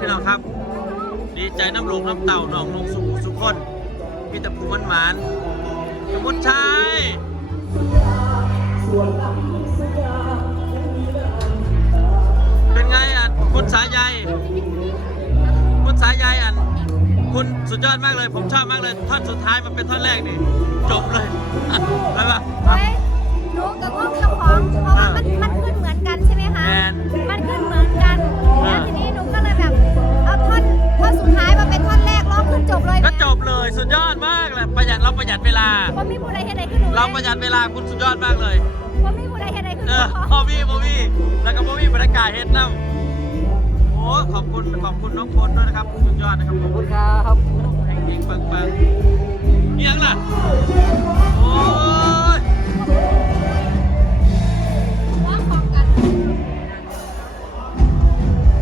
พี่น้องครับ ดีใจน้ำลงน้ำเต่าน้องลงสุขสุขคนมีแต่ภูมันหมานสมุนชัยเป็นไงอะคุณสายใยคุณสายใยอะคุณสุดยอดมากเลย ผมชอบมากเลยท่อนสุดท้ายมันเป็นท่อนแรกนี่จบเลยอะไรปะเฮ้ยหนูกับพ่อเจ้าของเพราะว่ามันมันขึ้นเหมือนกันใช่ไหมคะ จบเลยก็จบเลยสุดยอดมากเลยประหยัดเราประหยัดเวลาว่ามีผู้ใดเห็นใดขึ้นหนูเราประหยัดเวลาคุณสุดยอดมากเลยว่ามีผู้ใดเห็นใดขึ้นเอหนูอพอพี่พอพี่แล้วก็พอพี่บรรยากาศเฮ็ดน้ำโอ้ขอบคุณขอบคุณน้องพลด้วยนะครับสุดยอดนะครับขอบคุณครับเก่งๆปังๆเอียงล่ะโอ้ยว่าของกัน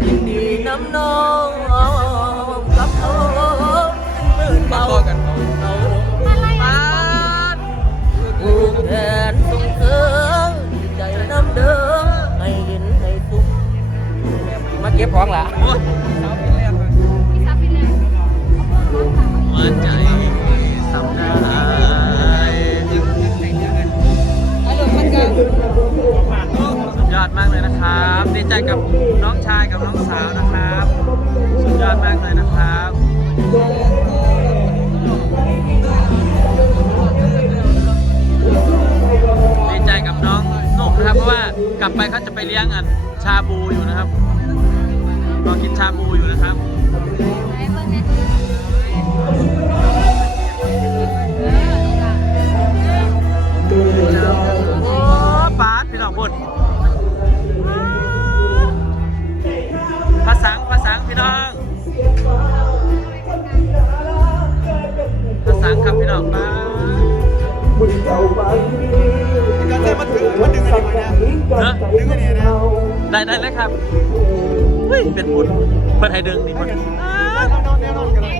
ยินดีน้ำน้องกับเขาหมื่น เบากันเขาอปาอะดผูกแขนส่งเสริมใจน้ำเด้อให้เห็นให้สุขมาเก็บของละโอ้ยพี่ซับพี่เลยหัวใจสำได้สุดยอดมากเลยนะครับดีใจกับน้องชายกับน้องสาวนะครับ สุดยอดมากเลยนะครับ นะครับ เพราะว่ากลับไปเขาจะไปเลี้ยงอันชาบูอยู่นะครับรอกินชาบูอยู่นะครับโอ้ปาพี่น้องบุญภาษาภาษาพี่น้องภาษาครับพี่น้องปาดกา มันถึงมันดึงอันนี้มาเนี่ยเนอะดึงอันนี้เนี่ยได้ได้เลยครับเฮ้ยเป็นบุญเพื่อนไทยดึงนี่คนแน่นอนแน่นอนกันเลย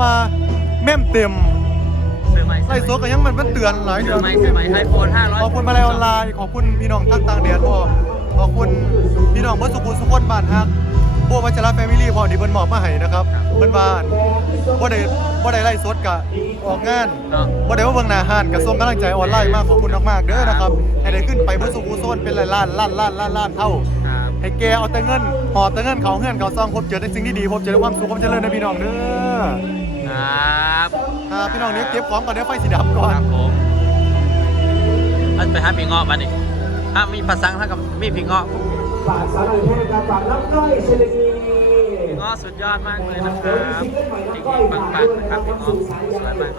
ว่าไหนเพราะว่าแม่มเต็มซื้อไหมไล่โซกกันยังมันมันเตือนหลายเดืซื้ออนไหมซื้อไหมไอโฟน500ขอบคุณมาลัยออนไลน์ขอบคุณพี่น้องทั้งต่างแดนพ่อขอบคุณพี่น้องเมื่อสุขุมสุขคนบ้านฮักโบวัชราแฟมิลี่พอดีเพิ่นมอบมาให้นะครับเพิ่นบ้านบ่ได้บ่ได้ไล่สดกะออกงาน เนาะบ่ได้ว่าเบิ่งหน้าห้านกระทรวงกำลังใจออนไลน์มากขอบคุณมากๆเด้อนะครับให้ได้ขึ้นไปเพื่อสู่กุศลเป็นล้านล้านล้านล้านล้านเท่า ครับ ให้แกเอาแต่เงินหอบแต่เงินเขาเงินเขาซองพบเจอแต่สิ่งที่ดีพบเจอแต่ความสุขความเจริญนะพี่น้องเด้อ ครับครับพี่น้องเนี้ยเก็บของก่อนเดี๋ยวไฟสีดำก่อคน รับผมอันไปหาพี่เงาะมาดิถ้ามีภาษาเท่ากับมีพี่เงาะฝากสาวหน่อยแค่กับฝากน้ำก้อยเชลกีพี่เงาะสุดยอดมากเลยนะครับจริงๆปังๆนะครับพี่เงาะสวยมากเลย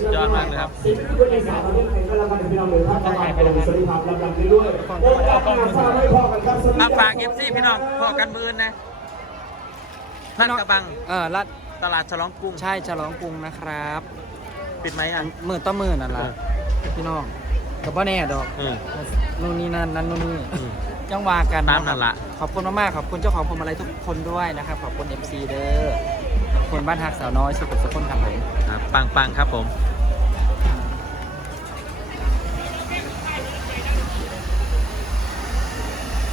สุดยอดมากเลยครับสิบที่คนในสาวประเทศไทยก็รางวัลพี่น้องเลยครับต้องไปรางวัลสวัสดีภาพลำดับไปด้วยโอกาสหน้าสร้างให้พ่อกันครับสวัสดีมาคฝารักบเอฟซีพี่น้องพ่อกันมือนะ ลาดกระบัง เออรัดตลาดฉลองกรุง ใช่ฉลองกรุงนะครับปิดไหมอะหมื่นต่อหมื่นนั่นล่ะพี่น้องกับว่าแน่ดอกเออนู่นนี่นั่นนั่นนู่นนี่อืมจังหวากันตามนั่นล่ะ ขอบคุณมากๆขอบคุณเจ้าของพวงมาลัยทุกคนด้วยนะครับ ขอบคุณ MC เด้อขอบคุณบ้านฮักสาวน้อยสุขุมสุขคนครับผมครับปังๆครับผม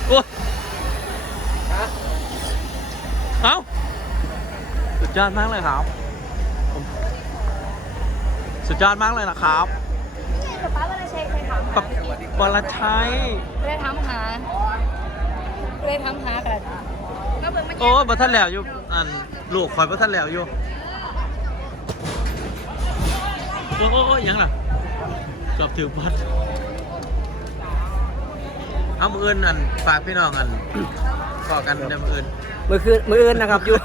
โอ้เอ้าสุด ยอดมากเลยครับผมสุดยอดมากเลยนะครับป๊าป๊าวันชัยเคยถามปะหาบอลชัยเคยถามหาเคยถามหากันก็เบิ่งมาแจ้งโอ้บัท่านแล้วอยู่อันลูกคอยบัท่านแล้วอยู่โอ้โอ้โอ้ยังล่ะเกือบถือบอสเอามืออื่นอันฝากพี่น้องอัน ขอกันเดิมออื่นมือคืนมืออื่นนะครับอยู่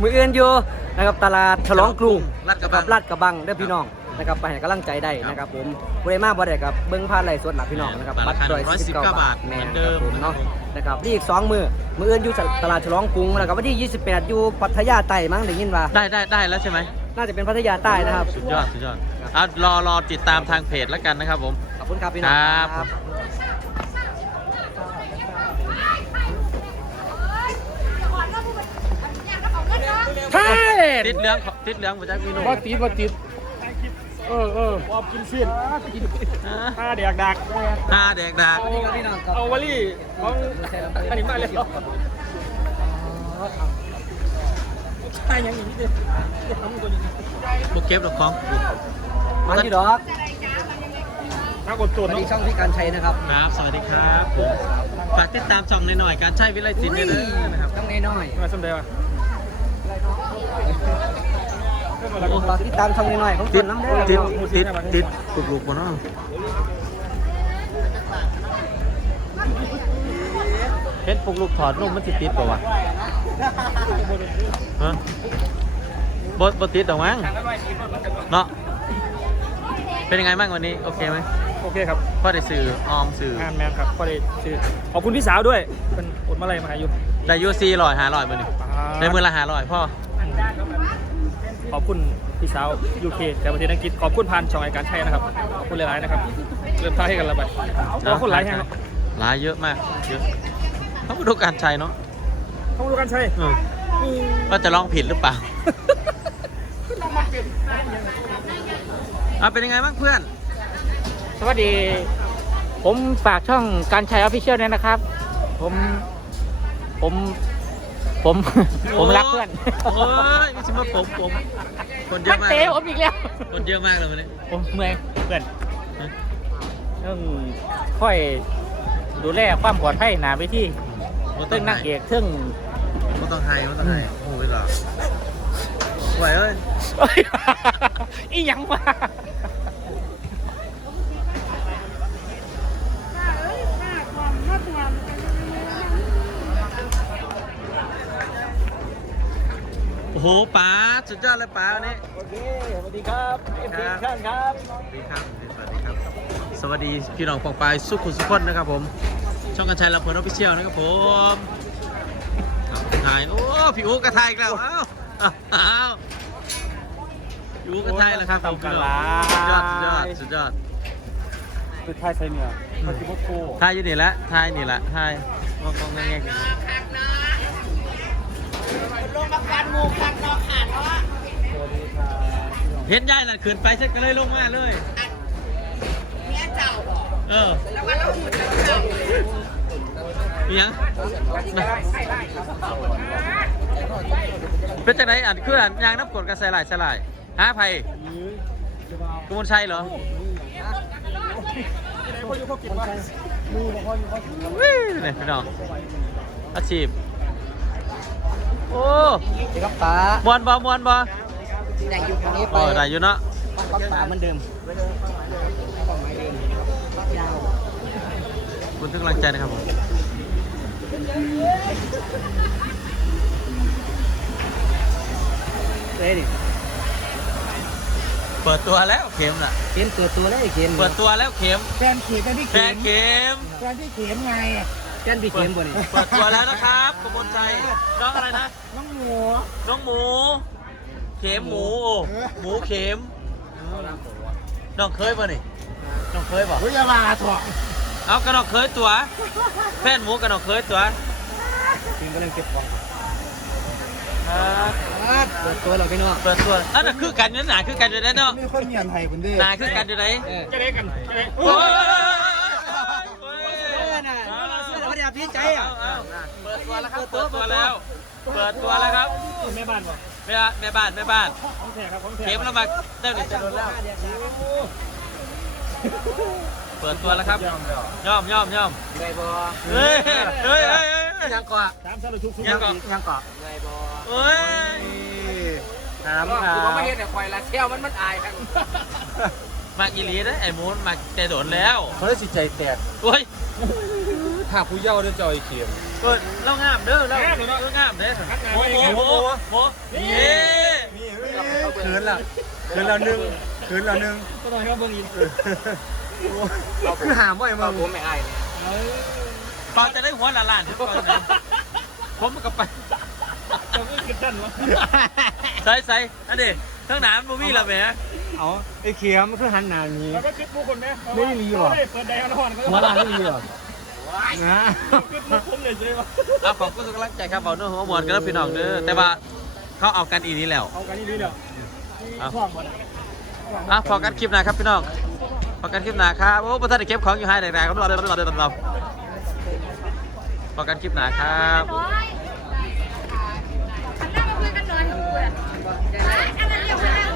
มืออื่นอยู่นะครับตลาดฉลองกรุงลาดกระบังคบลาดกระบังเด้อพี่น้องนะครับไปให้กำลังใจได้นะครับผมผู้ใดมาบ่ได้ครับเบิ่งผ่านไลฟ์สดหลักพี่น้องนะครับบัตรราคาร้อยสิบเก้า119บาทเหมืแม่อนนเดิครับมผมเนาะนะครับนะครับนี่อีกสองมือมืออื่นอยู่ตลาดฉลองกรุงแล้วก็วันที่ 28 อยู่พัทยาใต้มั้งได้ยินว่าได้ได้ได้แล้วใช่ไหมน่าจะเป็นพัทยาใต้นะครับ สุดยอด สุดยอดอะรอรอติดตามทางเพจแล้วกันนะครับผม ขอบคุณครับพี่น้องครับ ใช่ติดเหลืองขอติดเหลืองมาจากพี่นุ่มบ่ติดบ่ติดเออเออพอกินสิ้นห้าแดกดักห้าเด็กดักนี่ครับพี่น้องครับเอาวลี่ของอันนี้มาเลยใช่ยังอย่างนี้เลยบุกเก็บดอกของมันที่ดอกน่ากดสตัววัสเนาะดีช่องพี่การชัยนะครับ ครับ สวัสดีครับผมฝากติดตามช่องหน่อยๆ การใช้วิไลศิลป์ด้วยนะครับต้องน้อยมาสมเด็จว่ะๆ ฝากติดตามช่องน้อยๆของติดน้ำเด้อติดติดติดปลุกลูกบนน้องเห็นปลุกลูกถอดนุ่มมันติดติดป่าวะฮะบดบดติดดอกมั้งเนาะเป็นยังไงบ้างวันนี้ โอเคไหมโอเคครับพ่อได้สื่อออมสื่องานแมนครับก็ได้ชื่อขอบคุณพี่สาวด้วยเป็นอดมาอะไรมาห้อยู่ ได้ยูซีลอยหาลอยมือหนึ่งได้มือละหาลอยพ่อ ขอบคุณพี่สาวยูเคจากประเทศอังกฤษขอบคุณพันช่องไอการใช้นะครับขอบคุณหลายๆนะครับเริ่มท่าให้กันและไปขอบคุณหลายแห่งเนาะหลายเยอะมากเยอะเขาไปดูการใช้เนาะขอบคุณการใช้เออว่าจะร้องผิดหรือเปล่าอะเป็นยังไงบ้างเพื่อน สวัสดี ผมฝากช่องการชัยออฟฟิเชียลด้วยนะครับ ผม ผมผม ผมรักเพื่อน โอ้ยไม่ใช่มาผมผม คนเยมัอะนมากเตะผมอีกแล้ว คนเยอะมากเลยวันนี้ผมเมื่อยเพื่อนฮะต้องค่อยดูแลความปลอดภัยหนาไปที่บ่ต้เทิองงนักเอกเทิงไม่ต้องไฮไม่ต้องไฮโอ้ยหรอไหวเอ้ยอีหยังวะ หป๋าสุดยอดเลยป๋าวันนี้ โอเค สวัสดีครับเอฟซีท่านครับสวัสดีครับ สวัสดีครับ สวัสดีพี่น้องปองปายสุขุมสุขคนนะครับผม ช่องกันชัยลำเพลินออฟฟิเชียลนะครับผมครับถ่าย โอ้ พี่อู๋กระทายอีกแล้ว เอ้าอ้าวพี่อู๋กระทายแล้วครับผมพี่น้องสุดยอด สุดยอด สุดยอดคือไทยไซเนียมาจิโมโกทายอยู่นี่แหละทายนี่แหละทายมองมองแง่ๆ เห็นยายน่ะขืนไปเสร็จก็เลยลงมาเลยเมียเจ้าเออแล้วว่าเราหุ่นเจ้ายังเป็นจังไหนอ่านคืออ่านยางน้ำกรดกับใส่ลายใส่ลายหาไผ่กุมลชัยเหรอวิเนี่ยพี่น้องอาชีพ โอ้เด็กกับป๋ามวนบ่มวนบ่ ยังอยู่ตรงนี้เอไปอได้อยู่เนาะต้องป๋าเหมือนเดิมคุณทุกกำลังใจนะครับผมเฮ้ยดิเปิดตัวแล้วเข็มน่ะเกมเปิดตัวเลยเกมเปิดตัวแล้วเข็มแฟนขี่เป็นพี่แฟนเข็มแฟนพี่เข็มไงเกมพี่เกมบ่นี่เปิดตัวแล้วนะครับกมลชัยน้องอะไรนะน้องหมูน้องหมู เข็มหมูโอ้หมูเข็มน้องเคยป่ะนี่น้องเคยป่ะเฮ้ยอย่ามาถอดเอากระน้องเคยตัวแฟนหมูกระน้องเคยตัวทีมกำลังเก็บของอ่าเปิดตัวเราพี่น้องเปิดตัวอันนั้นคือกันอยู่หนาคือกันอยู่ได้เนาะมีคนเหยียนไทยคนเดียวหนาคือกันอยู่ไหนเออจะได้กันจะได้โอ้ยเออน่ะเสื้อพยาพี่ใจอะเอาๆเปิดตัวแล้วครับเปิดตัวแล้ว เปิดตัวแล้วครับแม่บ้านบ่ แม่บ้านแม่บ้านแม่บ้านของแท้ครับของแท้เข็มแล้วมาเต้นจะโดนแล้วเปิดตัวแล้วครับย่อมย่อมย่อมไงบ่เฮ้ยเฮ้ยเฮ้ยเฮ้ยยังก่อสามสารทุกทุกยังก่อนยังก่อไงบ่เฮ้ยถามครับผมไม่เห็นแต่ควายละเชี่ยวมันมันอายกันมากอีหลีนะไอ้มูนมากแต่โดนแล้วเขาได้สิใจแตกโอ้ยถ้าผู้เยาว์ได้เจ้าไอ้เขียมเปิดเล่างามเด้อเล่าเล่างามเด้อโมโมโมโมนี่เขินละเขินละหนึงเขินละหนึงก็ต้องให้เขาเบิ่งอีกคือหามไว้มาผมไม่อายเลยตอนจะได้หัวละล้านเดี๋ยวก่อนนะผมก็ไปจะไม่กินดันวะใส่ใส่อันนี้ทั้งหนามมูวี่ละแหมเอาไอ้เขียมคือหันหน้าอย่างนี้แล้วก็คิดมุกคนไหมไม่มีหรอเปิดแดงแล้วหอนก็หัวล้านไม่มีหรอ นะคิดมุกผมเลยใช่ปะเอาขอบคุณทุกกำลังใจครับเอาเนื้อหัวมวนกันแล้วพี่น้องเด้อแต่ว่าเขาเอากันอีนี้แล้วเอากันนี่ดีเดี๋ยวเอาช่องบ่ได้อะพอกันคลิปหน้าครับพี่น้องพอกันคลิปหน้าครับโอ้ประธานได้เก็บของอยู่ให้แรงๆครับเราเราเราเราพอกันคลิปหน้าครับน้อย